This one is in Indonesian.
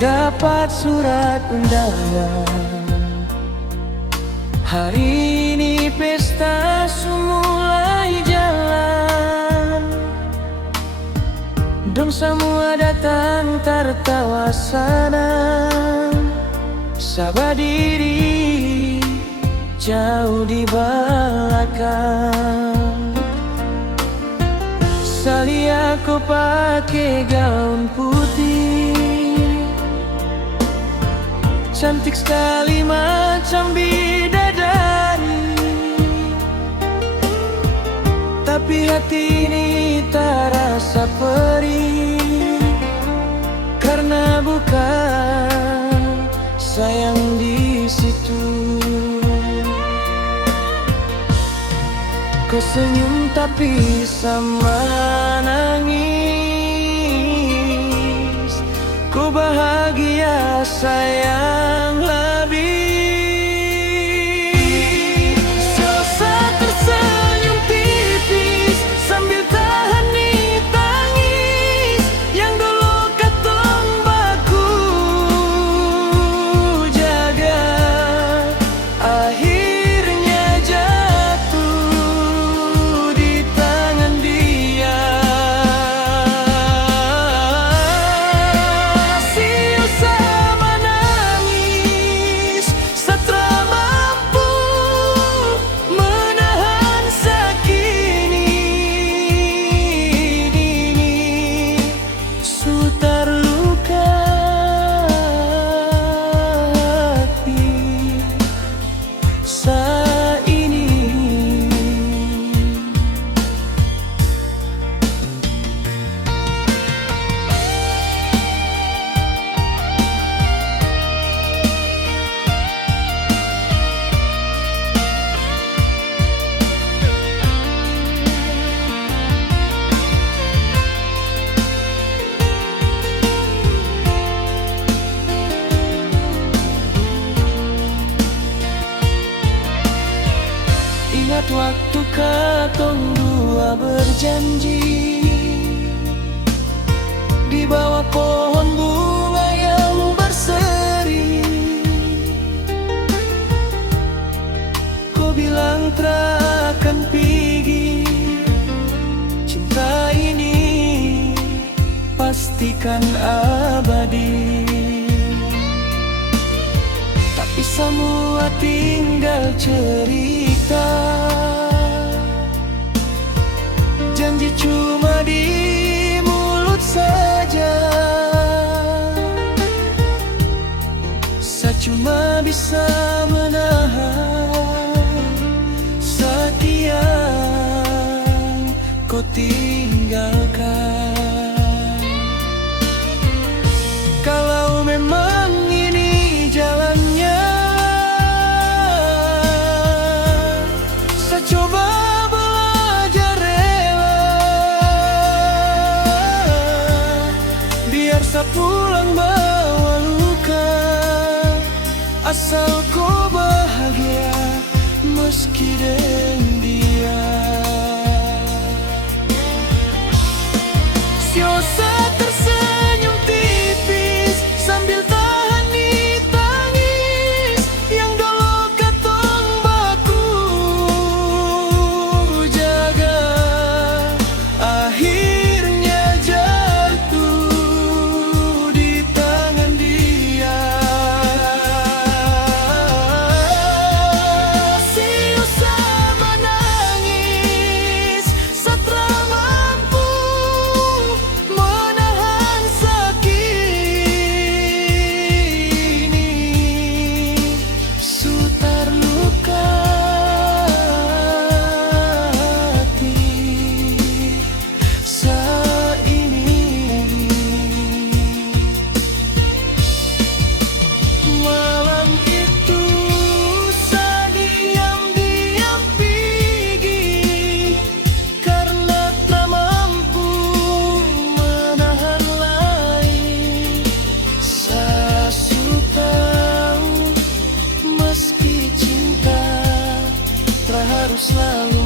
dapat surat undangan. Hari ini pesta mulai jalan, dong semua datang tertawa senang. Sabar diri jauh di belakang. Sali aku pakai gaun putih, cantik sekali macam bidadari. Tapi hati ini tak rasa perih, karena bukan sayang di situ. Kau senyum tapi sama nangis. Ku bahagia sayang lebih. Selesai tersenyum tipis sambil tahan nih tangis. Yang dulu katong baku jaga, akhirnya jatuh di tangan dia. Siu sama nangis, Satra mampu menahan sakit ini. Sutar luka hati saat ini. Ingat waktu katong dua berjanji di bawah pohon bunga yang berseri. Kau bilang terakan pergi, cinta ini pastikan abadi. Tapi semua tinggal cerita, janji cuma di mulut saja. Saya cuma bisa menahan saat yang kau tinggalkan. Kalau memang ini jalannya, saya coba belajar rela. Biar saya pulang bawa luka, asal kau bahagia meski dengan dia. Siosa tersenyum tipis sambil tahan nih tangis. Yang dulu katong baku jaga, akhirnya jatuh di tangan dia. Siu sama nangis, Satra mampu menahan sakit ini. Sutar luka hati saat ini. Malam itu saya diam-diam pergi, karena tak mampu menahan lagi. Saya tahu meski cinta tak harus selalu